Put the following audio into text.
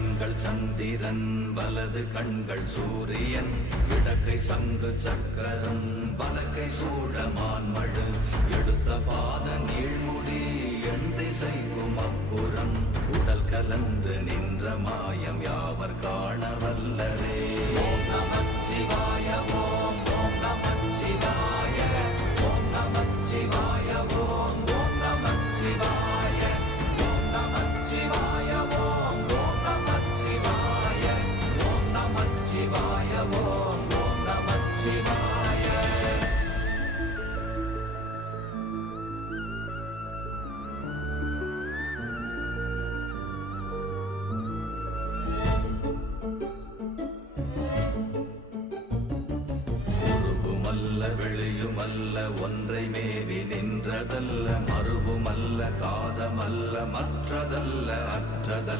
கண்கள் சந்திரன் வலது கண்கள் சூரியன் இடக்கை சங்கு சக்கரம் வலக்கை சூழமான்மழு எடுத்த பாத நீழ்முடி எண் திசைக்கும் அப்புறம் உடல் கலந்து நின்ற மாயம் யாவர் காண வல்லரே. ஓம் நமச்சிவாய ஓம் ஓம் நமச்சிவாய ஓம் நமச்சிவாய ஓம் ஓம் நமச்சிவாய ஓம் நமச்சிவாய ஓம் ஓம் நமச்சிவாய ஓம் நமச்சிவாய ஓம் ஓம் நமச்சிவாய. வெளியுமல்ல ஒன்றை மேவி நின்றதல்ல மறுவுமல்ல காதமல்ல மற்றதல்ல அற்றதல்ல